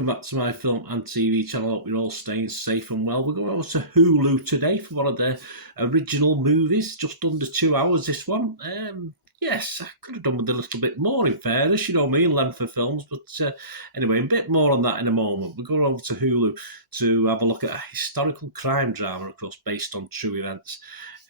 welcome back to my film and TV channel. I hope you're all staying safe and well. We're going over to Hulu today for one of their original movies, just under 2 hours this one. Yes, I could have done with a little bit more in fairness, you know me, in length of films, but anyway, a bit more on that in a moment. We're going over to Hulu to have a look at a historical crime drama, of course, based on true events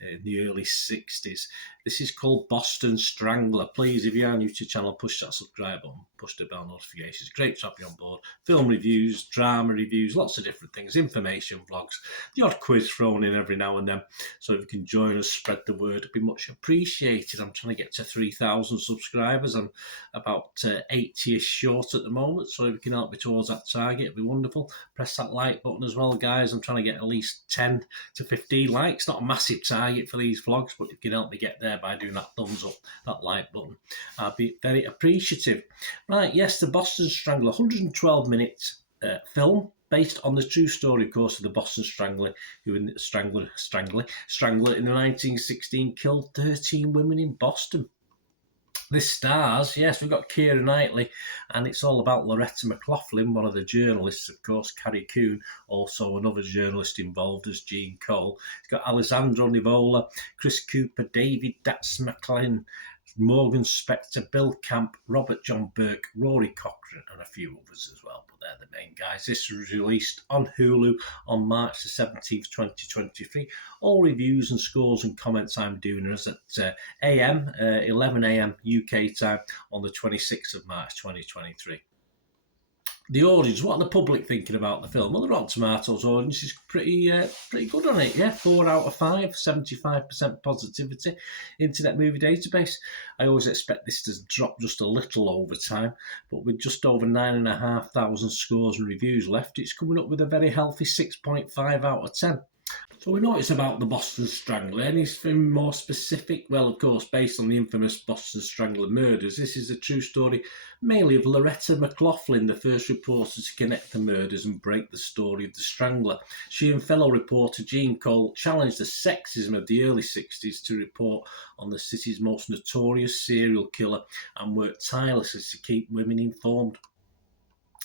in the early 60s. This is called Boston Strangler. Please, if you are new to the channel, push that subscribe button, push the bell notifications. Great to have you on board. Film reviews, drama reviews, lots of different things, information vlogs, the odd quiz thrown in every now and then. So if you can join us, spread the word, it'd be much appreciated. I'm trying to get to 3,000 subscribers. I'm about 80-ish short at the moment, so if you can help me towards that target, it'd be wonderful. Press that like button as well, guys. I'm trying to get at least 10 to 15 likes. Not a massive target for these vlogs, but if you can help me get there by doing that thumbs up, that like button, I'd be very appreciative. Right, yes, the Boston Strangler, 112-minute film based on the true story, of course, of the Boston Strangler, who in Strangler in the 1916 killed 13 women in Boston. This stars, yes, we've got Keira Knightley, and it's all about Loretta McLaughlin, one of the journalists, of course, Carrie Coon, also another journalist involved as Jean Cole. It's got Alessandro Nivola, Chris Cooper, David Datz McLean, Morgan Spector, Bill Camp, Robert John Burke, Rory Cochrane, and a few others as well, but they're the main guys. This was released on Hulu on March the 17th, 2023. All reviews and scores and comments I'm doing is at 11 a.m. UK time on the 26th of March, 2023. The audience, what are the public thinking about the film? Well, the Rotten Tomatoes audience is pretty good on it, yeah. 4 out of 5, 75% positivity. Internet Movie Database. I always expect this to drop just a little over time, but with just over 9,500 scores and reviews left, it's coming up with a very healthy 6.5 out of 10. So we know it's about the Boston Strangler. Anything more specific? Well, of course, based on the infamous Boston Strangler murders, this is a true story mainly of Loretta McLaughlin, the first reporter to connect the murders and break the story of the Strangler. She and fellow reporter Jean Cole challenged the sexism of the early 60s to report on the city's most notorious serial killer and worked tirelessly to keep women informed.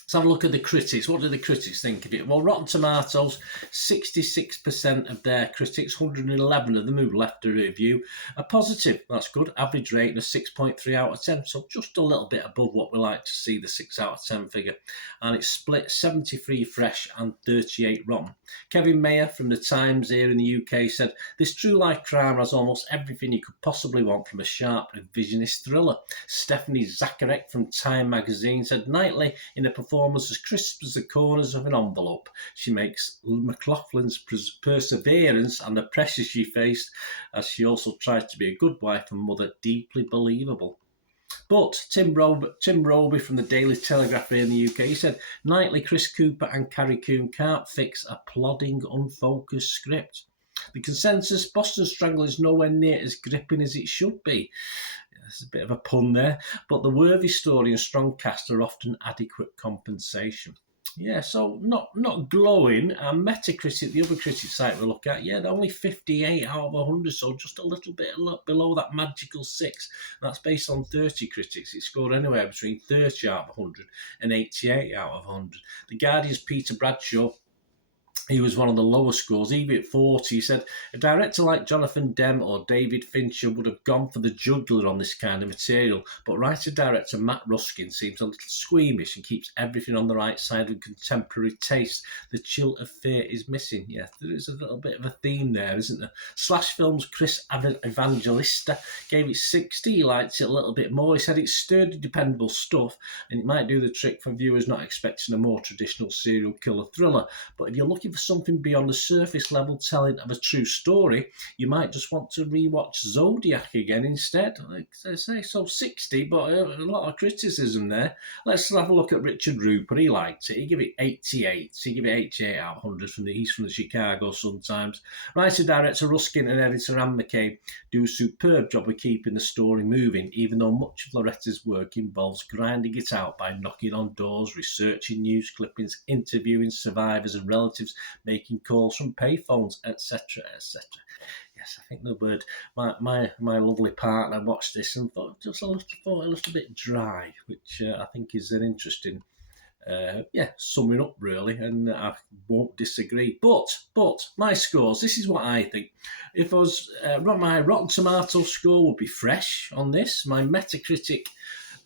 Let's have a look at the critics. What do the critics think of it? Well, Rotten Tomatoes, 66% of their critics, 111 of them who left a review, are positive. That's good. Average rating of 6.3 out of 10, so just a little bit above what we like to see, the 6 out of 10 figure. And it's split 73 fresh and 38 rotten. Kevin Mayer from The Times here in the UK said, this true life crime has almost everything you could possibly want from a sharp revisionist thriller. Stephanie Zacharek from Time magazine said, Knightley in a performance as crisp as the corners of an envelope. She makes McLaughlin's perseverance and the pressure she faced as she also tried to be a good wife and mother deeply believable. But Tim Roby from the Daily Telegraph here in the UK said, Knightley, Chris Cooper and Carrie Coon can't fix a plodding, unfocused script. The consensus, Boston Strangler is nowhere near as gripping as it should be. There's a bit of a pun there, but the worthy story and strong cast are often adequate compensation. Yeah, so not glowing. And Metacritic, the other critic site we look at, yeah, they're only 58 out of 100, so just a little bit below that magical 6. That's based on 30 critics. It scored anywhere between 30 out of 100 and 88 out of 100. The Guardian's Peter Bradshaw, he was one of the lower scores, even at 40. He said, a director like Jonathan Demme or David Fincher would have gone for the jugular on this kind of material, but writer-director Matt Ruskin seems a little squeamish and keeps everything on the right side of contemporary taste. The chill of fear is missing. Yeah, there is a little bit of a theme there, isn't there? Slash Films' Chris Evangelista gave it 60. He liked it a little bit more. He said it's sturdy, dependable stuff, and it might do the trick for viewers not expecting a more traditional serial killer thriller. But if you're looking for something beyond the surface level telling of a true story, you might just want to rewatch Zodiac again instead. Like I say, so 60, but a lot of criticism there. Let's have a look at Richard Rupert. He liked it. He gave it 88. He gave it 88 out of 100. He's from the Chicago Sun-Times. Writer-director Ruskin and editor Anne McCabe do a superb job of keeping the story moving, even though much of Loretta's work involves grinding it out by knocking on doors, researching news clippings, interviewing survivors and relatives, making calls from payphones, etc., etc. Yes, I think the word. My lovely partner watched this and thought just a little bit dry, which I think is an interesting yeah, summing up really, and I won't disagree. But my scores. This is what I think. If I was my Rotten Tomato score would be fresh on this. My Metacritic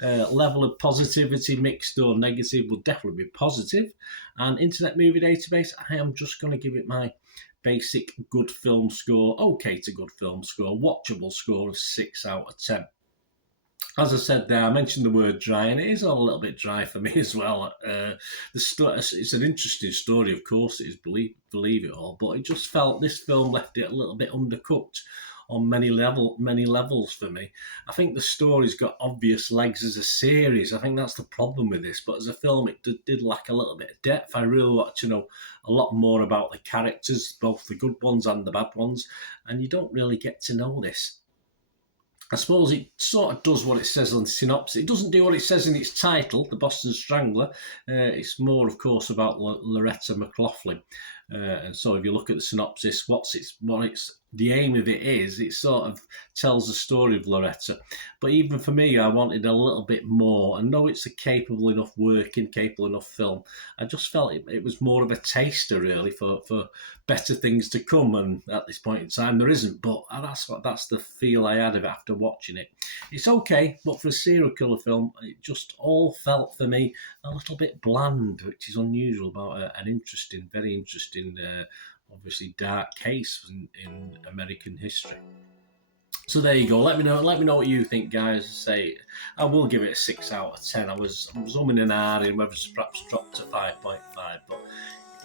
level of positivity, mixed or negative, will definitely be positive. And Internet Movie Database, I am just going to give it my basic good film score, okay to good film score, watchable score of 6 out of 10. As I said there, I mentioned the word dry, and it is a little bit dry for me as well. It's an interesting story, of course, it is, believe it all, but it just felt this film left it a little bit undercooked on many levels for me. I think the story's got obvious legs as a series. I think that's the problem with this. But as a film, it did lack a little bit of depth. I really want to know a lot more about the characters, both the good ones and the bad ones, and you don't really get to know this. I suppose it sort of does what it says on the synopsis. It doesn't do what it says in its title, The Boston Strangler. It's more, of course, about Loretta McLaughlin. And so if you look at the synopsis, the aim of it is, it sort of tells the story of Loretta. But even for me, I wanted a little bit more. I know it's a capable enough film. I just felt it was more of a taster, really, for better things to come. And at this point in time, there isn't. But that's the feel I had of it after watching it. It's okay, but for a serial killer film, it just all felt for me a little bit bland, which is unusual about an very interesting, obviously dark case in American history. So there you go. Let me know what you think, guys. Say I will give it a 6 out of 10. I was umming and ahhing whether to perhaps drop to 5.5, but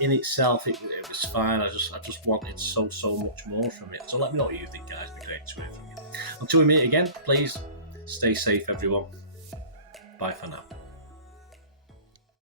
in itself it was fine. I just wanted so much more from it. So let me know what you think, guys. It'd be great to hear from you. Until we meet again, please stay safe, everyone. Bye for now.